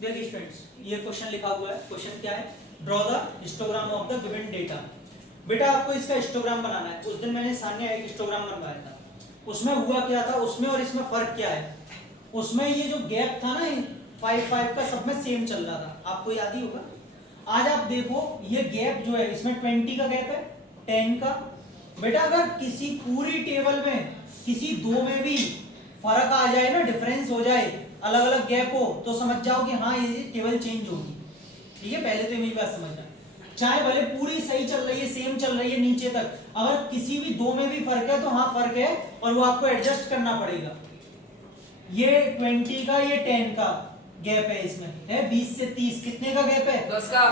देखिए स्टूडेंट्स, ये क्वेश्चन लिखा हुआ है। क्वेश्चन क्या है? Draw the histogram of the given data. बेटा आपको इसका हिस्टोग्राम बनाना है। उस दिन मैंने सामने एक हिस्टोग्राम बनवाया था, उसमें हुआ क्या था, उसमें और इसमें फर्क क्या है। उसमें ये जो गैप था ना 5 का, सब में सेम चल रहा था, आपको याद ही होगा। आज आप देखो ये गैप जो है, इसमें 20 का गैप है, 10 का। बेटा अगर किसी पूरी टेबल में किसी दो में भी फर्क आ जाए ना, डिफरेंस हो जाए, अलग अलग गैप हो, तो समझ जाओ कि हाँ ये टेबल चेंज होगी। ठीक है, पहले तो मेरी बात समझना। चाहे भले पूरी सही चल रही है, सेम चल रही है नीचे तक, अगर किसी भी दो में भी फर्क है तो हाँ फर्क है, और वो आपको एडजस्ट करना पड़ेगा। ये 20 का, ये 10 का गैप है, इसमें है 20 से 30, कितने का गैप है? 10 का।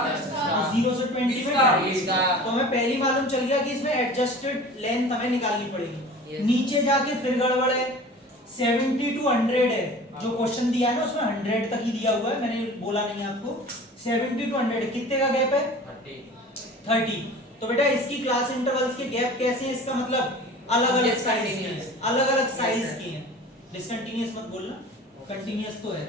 0 से 20 में 20 का। तो हमें पहली मालूम चल गया कि इसमें एडजस्टेड लेंथ हमें निकालनी पड़ेगी। नीचे जाके फिर गड़बड़ है, 70 to 100 है जो क्वेश्चन दिया है ना, उसमें 100 तक ही दिया हुआ है, मैंने बोला नहीं आपको। 70 to 100 कितने का गैप है? 30। तो बेटा इसकी क्लास इंटरवल्स के गैप कैसे हैं? इसका मतलब अलग अलग साइज के हैं, अलग अलग साइज के हैं। डिसकंटीन्यूअस मत बोलना, कंटीन्यूअस तो है।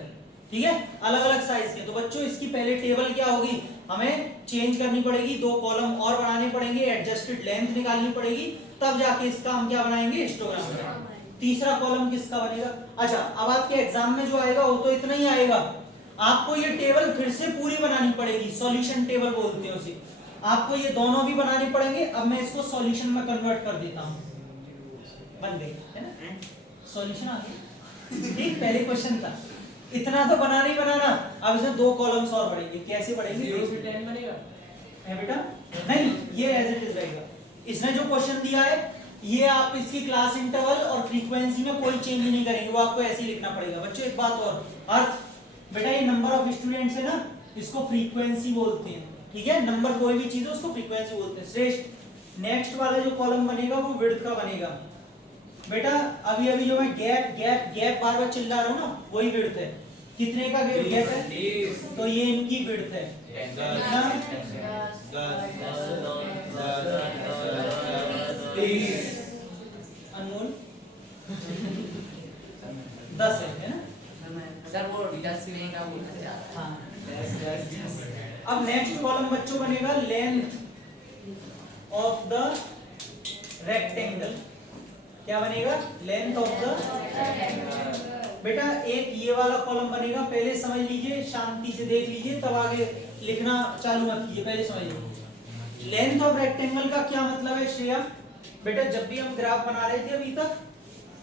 ठीक है, अलग अलग साइज के। तो बच्चों इसकी पहले टेबल क्या होगी, हमें चेंज करनी पड़ेगी, दो कॉलम और बनाने पड़ेंगे, एडजस्टेड लेंथ निकालनी पड़ेगी, तब जाके इसका हम क्या बनाएंगे? हिस्टोग्राम। तीसरा कॉलम किसका बनेगा? अच्छा, अब आपके एग्जाम में जो आएगा वो तो इतना ही आएगा, आपको ये टेबल फिर से पूरी बनानी पड़ेगी, सॉल्यूशन टेबल बोलते हैं उसे। आपको ये दोनों भी बनाने पड़ेंगे। अब मैं इसको सॉल्यूशन में कन्वर्ट कर देता हूं। बन गई है ना, सॉल्यूशन आ गया। ठीक, पहले क्वेश्चन था, इतना तो बनाना ही बनाना। अब इसमें दो कॉलम्स और बढ़ेंगे। कैसे बढ़ेंगे? 0 से 10 बनेगा है बेटा? नहीं, ये एज इट इज रहेगा। इसने जो क्वेश्चन दिया है, ये आप इसकी क्लास इंटरवल और फ्रीक्वेंसी में कोई चेंज नहीं करेंगे, वो आपको ऐसे ही लिखना पड़ेगा। बच्चों एक बात और, अर्थ बेटा ये नंबर ऑफ स्टूडेंट्स है ना, इसको फ्रीक्वेंसी बोलते हैं। ठीक है, नंबर कोई भी चीज है उसको फ्रीक्वेंसी बोलते हैं। श्रेष्ठ, नेक्स्ट वाला जो कॉलम बनेगा वो विड्थ का बनेगा। बेटा अभी अभी जो मैं गैप गैप गैप बार बार चिल्ला रहा हूं ना, वही विड्थ है। कितने का गैप है? तो ये इनकी विड्थ है। कितना? 30। अनमोल 10 है ना? सर वो 10 में का बोल रहे हैं। हाँ। अब नेक्स्ट कॉलम बच्चों बनेगा लेंथ ऑफ द रेक्टेंगल। क्या बनेगा? Length of the. बेटा एक ये वाला कॉलम बनेगा, पहले समझ लीजिए, शांति से देख लीजिए, तब आगे लिखना चालू मत कीजिए, पहले समझ लीजिए। लेंथ ऑफ रेक्टेंगल का क्या मतलब है श्रेया? बेटा जब भी हम ग्राफ बना रहे थे अभी तक,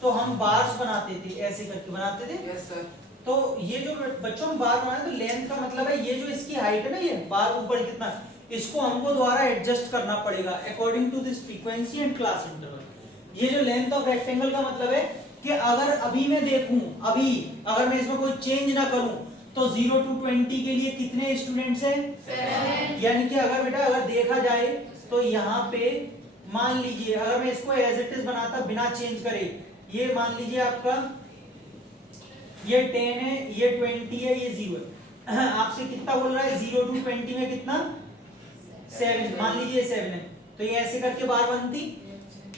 तो हम बार्स बनाते थे, ऐसे करके बनाते थे। Yes sir. तो ये जो बच्चों हम बार बनाए, तो लेंथ का मतलब है ये जो इसकी हाइट है ना, ये बार ऊपर कितना, इसको हमको द्वारा एडजस्ट करना पड़ेगा according to this frequency and class interval. ये जो लेंथ ऑफ रेक्टेंगल का मतलब है कि अगर अभी मैं देखूं, अभी अगर मैं इसमें कोई चेंज ना करूं, तो 0 to 20 के लिए कितने स्टूडेंट्स हैं? 7। यानी कि अगर बेटा अगर देखा जाए तो यहाँ पे मान लीजिए, अगर मैं इसको एज इट इज बनाता बिना चेंज करे, ये मान लीजिए आपका ये 10 है, ये 20 है, ये 0 है। आपसे कितना बोल रहा है? 0 to 20 में कितना? 7। मान लीजिए 7 है, तो ये ऐसे करके बार बनती,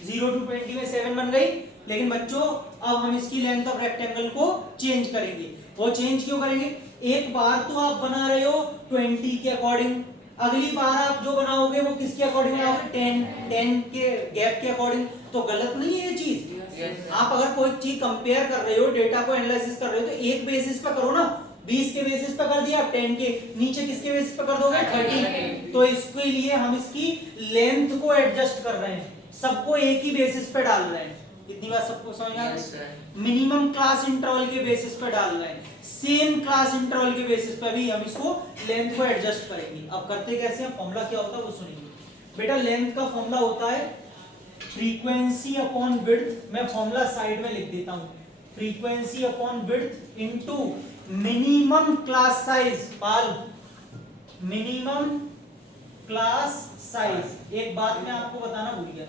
0 to 20 में 7 बन गई। लेकिन बच्चों अब हम इसकी लेंथ ऑफ रेक्टेंगल को चेंज करेंगे। वो चेंज क्यों करेंगे? एक बार तो आप बना रहे हो 20 के अकॉर्डिंग, अगली बार आप जो बनाओगे वो किसके अकॉर्डिंग बनाओगे? 10 के गैप के अकॉर्डिंग। तो गलत नहीं है ये चीज। आप अगर कोई चीज कंपेयर कर रहे हो, डेटा को एनालिसिस कर रहे हो, तो एक बेसिस पे करो ना। 20 के बेसिस पे कर दिया, 10 के नीचे किसके बेसिस पे कर दोगे? 30। तो इसके लिए हम इसकी लेंथ को एडजस्ट कर रहे हैं, सबको एक ही बेसिस पे डाल रहे हैं। इतनी बात सबको समझ आ गई? मिनिमम क्लास इंटरवल के बेसिस पे डाल रहे हैं, सेम क्लास इंटरवल के बेसिस पे भी हम इसको लेंथ को एडजस्ट करेंगे। अब करते कैसे हैं, फॉर्मूला क्या होता है वो सुनिए। बेटा लेंथ का फॉर्मूला होता है फ्रीक्वेंसी अपॉन विड्थ। मैं फॉर्मूला साइड में लिख देता हूं, frequency upon width into minimum class size. पाल, मिनिमम क्लास साइज। एक बात मैं आपको बताना भूल गया,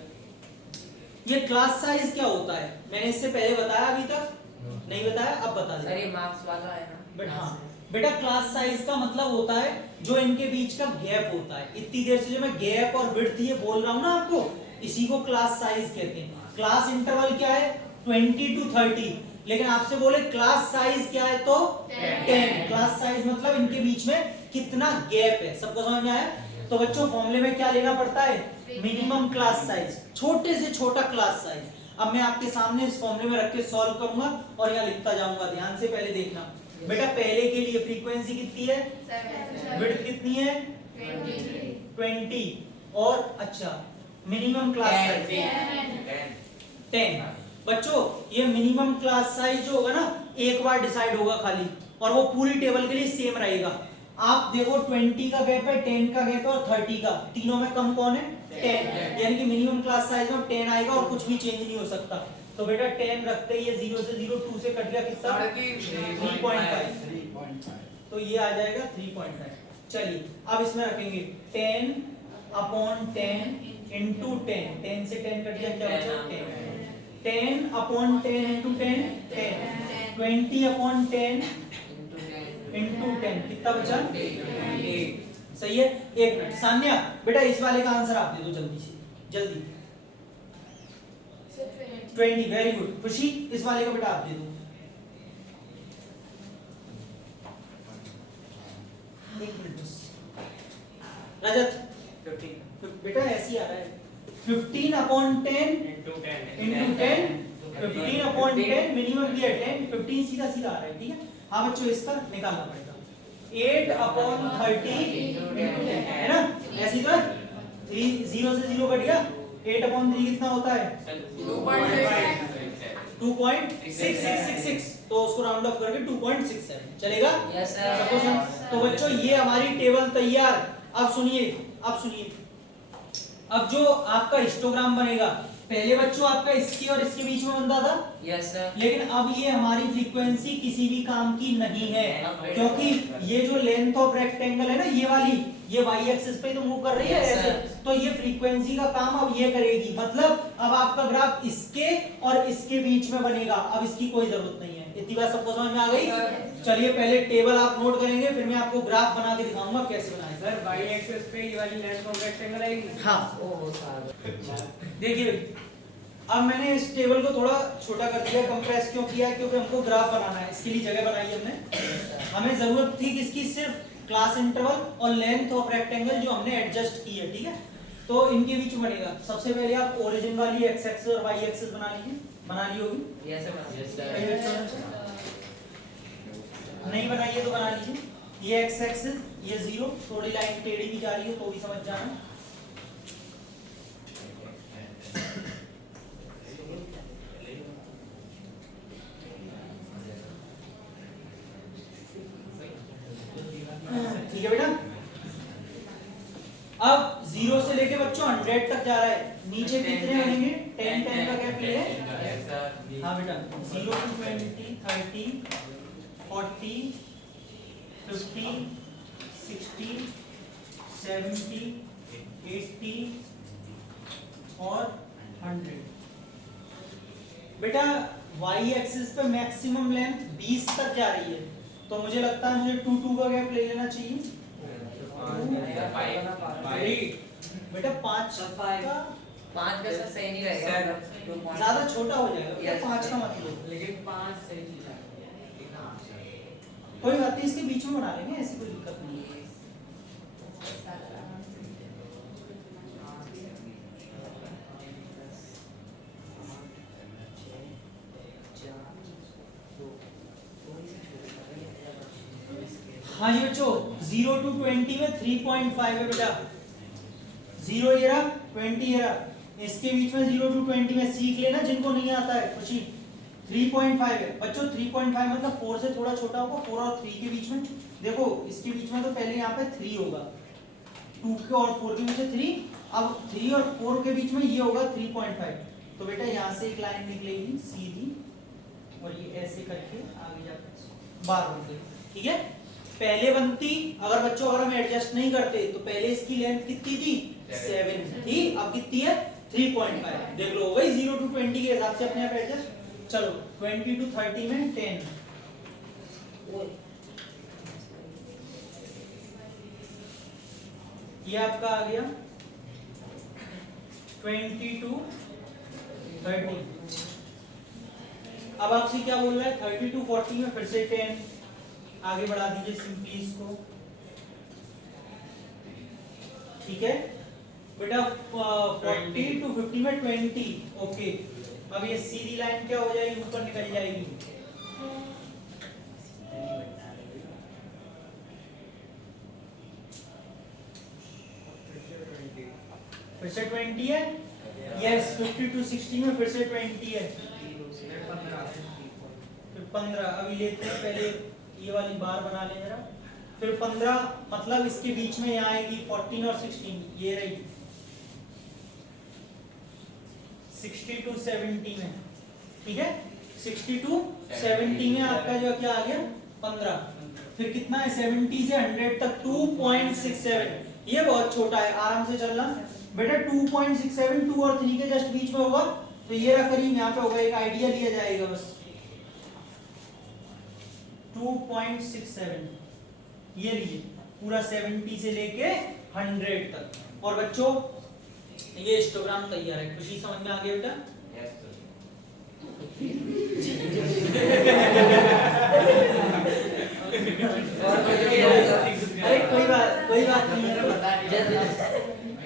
ये क्लास साइज क्या होता है? मैंने इससे पहले बताया, अभी तक नहीं बताया, अब बता दें। सर ये मार्क्स वाला है ना? बट हाँ बेटा, क्लास साइज का मतलब होता है जो इनके बीच का गैप होता है। इतनी देर से जो मैं गैप और विड्थ ये बोल रहा हूं ना आपको, इसी को क्लास साइज कहते हैं। क्लास इंटरवल क्या है? 20 to 30। लेकिन आपसे बोले क्लास साइज क्या है तो 10। क्लास साइज मतलब इनके बीच में कितना गैप है, सबको समझ में आया। तो बच्चों फॉर्मूले में क्या लेना पड़ता है, मिनिमम क्लास साइज, छोटे से छोटा क्लास साइज। अब मैं आपके सामने इस फॉर्मूले में रख के सॉल्व करूंगा और यहाँ लिखता जाऊंगा, ध्यान से पहले देखना। बेटा पहले के लिए फ्रीक्वेंसी कितनी है, विड्थ कितनी है 20 और अच्छा मिनिमम क्लास साइज 10। बच्चों ये मिनिमम क्लास साइज जो होगा ना एक बार डिसाइड होगा खाली, और वो पूरी टेबल के लिए सेम रहेगा। आप देखो 20 का गैप है, 10 का गैप है और 30 का, तीनों में कम कौन है 10, यानी कि मिनिमम क्लास साइज में 10 आएगा और कुछ भी चेंज नहीं हो सकता। तो बेटा 10 रखते ही ये 0 से 0 2 से कट गया कितना 3.5, तो ये आ जाएगा 3.5। चलिए अब इसमें रखेंगे 10 अपॉन 10 इंटू 10, 10 से 10 कट गया क्या बचा 10, 10 अपॉन 10 इंटू 10 10, 20 अपॉन 10 इंटू 10 कितना बचा 8। सही है। एक मिनट सान्या, बेटा इस वाले का आंसर आप दे दो जल्दी से, जल्दी 20, वेरी गुड। खुशी इस वाले का बेटा आप दे दो। एक मिनट बस। रजत 15 बेटा ऐसे ही आ रहा है 15 upon 10 into 10 into 10, 15 upon 10 minimum दिया 10, 15 सीधा सीधा आ रहा है, ठीक है। हाँ बच्चों इसका निकालना पड़ेगा 8 अपॉन 30 इंटू 10, है ना, ऐसे ही तो है। 3 0 से 0 कट गया, 8 अपॉन 3 कितना होता है 2.6666, तो उसको राउंड ऑफ करके 2.67 चलेगा। Yes sir. तो बच्चों ये हमारी टेबल तैयार। अब सुनिए, अब सुनिए, अब जो आपका हिस्टोग्राम बनेगा, पहले बच्चों आपका इसके और इसके बीच में बनता था, यस सर। लेकिन अब ये हमारी फ्रीक्वेंसी किसी भी काम की नहीं है, क्योंकि ये जो लेंथ ऑफ रेक्टेंगल है ना ये वाली, ये वाई एक्सिस पे तो मूव कर रही है ऐसे, तो ये फ्रीक्वेंसी का काम अब ये करेगी। मतलब अब आपका ग्राफ इसके और इसके बीच में बनेगा, अब इसकी कोई जरूरत नहीं है। इतनी बात सबको समझ में आ गई। चलिए पहले टेबल आप नोट करेंगे, फिर मैं आपको ग्राफ बना के दिखाऊंगा कैसे बनाए। सर y एक्सिस पे ये वाली लेंथ ऑफ रेक्टेंगल आएगी। हाँ ओ सर। देखिए अब मैंने इस टेबल को थोड़ा छोटा कर दिया, कंप्रेस क्यों किया, क्योंकि हमको ग्राफ बनाना है, इसके लिए जगह बनाई हमने। हमें जरूरत थी किसकी, सिर्फ क्लास इंटरवल और लेंथ ऑफ रेक्टेंगल जो हमने एडजस्ट की है, ठीक है। तो इनके बीच में बनेगा, सबसे पहले आप ओरिजिन वाली एक्स एक्सिस और वाई एक्सिस बना लीजिए, बना ली होगी। Yes sir. नहीं बनाई है तो बना लीजिए। ये एक्स एक्सिस, ये 0, थोड़ी लाइन टेढ़ी भी जा रही है तो भी समझ जाना। ठीक है बेटा। अब 0 से लेके बच्चों 100 तक जा रहा है, नीचे कितने बनेंगे 10 10 का गैप ले। हाँ बेटा 0 to 20 30 40 50 60 70 80 और 100। बेटा y एक्सिस पे मैक्सिमम लेंथ 20 तक जा रही है, तो मुझे लगता है मुझे 2 2 का गैप ले लेना चाहिए। बेटा 5 का 5 का सर सही नहीं रहेगा, ज्यादा छोटा हो जाएगा, Yes, 5 का मतलब लेकिन 5 सही चीज है। कोई बात नहीं, इसके बीच में बना लेंगे, ऐसी कोई दिक्कत नहीं है। हाँ जी बच्चों 0 to 20 में 3.5 है बेटा, 0 ये रहा 20 ये रहा, इसके बीच में 0 to 20 में सीख लेना जिनको नहीं आता है। खुशी 3.5 है बच्चों, 3.5 मतलब 4 से थोड़ा छोटा होगा, 4 और 3 के बीच में। देखो इसके बीच में तो पहले यहाँ पे 3 होगा, 2 के और 4 के बीच में 3, अब 3 और 4 के बीच में ये होगा 3.5। तो बेटा यहाँ से एक लाइन निकलेगी सीधी और ये ऐसे करके आगे जाकर 12 होगी, ठीक है। पहले बनती, अगर बच्चों अगर हम एडजस्ट नहीं करते तो पहले इसकी लेंथ कितनी थी 7 थी, अब कितनी है 3.5। देख लो हो गई 0 to 20 के हिसाब से अपने आप एडजस्ट। चलो 20 to 30 में 10, ये आपका आ गया 20 to 30। अब आपसे क्या बोल रहा है 30 to 40 में फिर से 10 आगे बढ़ा दीजिए सिंपली इसको, ठीक है बेटा 40 to 50 में 20, ओके। अब ये सीधी लाइन क्या हो जाएगी, ऊपर निकल जाएगी, फिर से 20 है, यस 50 to 60 में फिर से 20 है, फिर 15। अभी लेते हैं पहले ये वाली बार बना ले जरा, फिर 15 मतलब इसके बीच में यहाँ आएगी 14 और 16, ये रही 60 to 70 में, ठीक है 60 to 70 में आपका जो क्या आ गया 15। फिर कितना है 70 से 100 तक 2.67, ये बहुत छोटा है, आराम से चलना बेटा 2.67 2 और 3 के जस्ट बीच में होगा, तो ये रहा करीब यहाँ पे होगा, एक आइडिया लिया जाएगा बस 2.67, ये लीजिए पूरा 70 से लेके 100 तक। और बच्चों ये हिस्टोग्राम तैयार है, खुशी समझ में आ गया बेटा? अरे कोई बात नहीं है,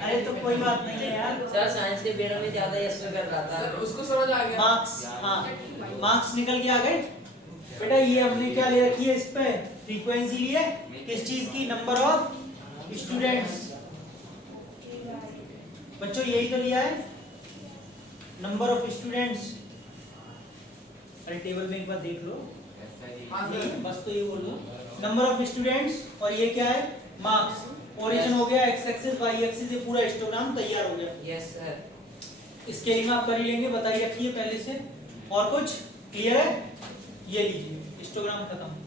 अरे तो कोई बात नहीं है यार। सर साइंस के पीरियड में ज्यादा यस कर रहा था, उसको समझ आ गया। मार्क्स, हाँ मार्क्स निकल के आ गए बेटा। ये हमने क्या ले रखी है, इस पे फ्रीक्वेंसी ली है, किस चीज की, नंबर ऑफ स्टूडेंट्स। बच्चों यही तो लिया है, नंबर ऑफ स्टूडेंट्स। अरे टेबल में एक बार देख लो, नहीं बस तो ये बोल लो नंबर ऑफ स्टूडेंट्स, और ये क्या है मार्क्स। ओरिजिन हो गया, एक्स एक्सिस वाई एक्सिस, ये पूरा हिस्टोग्राम तैयार हो गया। Yes sir. इसके लिए आप कर ही लेंगे, बताइए रखिए पहले से। और कुछ क्लियर है? ये लीजिए हिस्टोग्राम खत्म।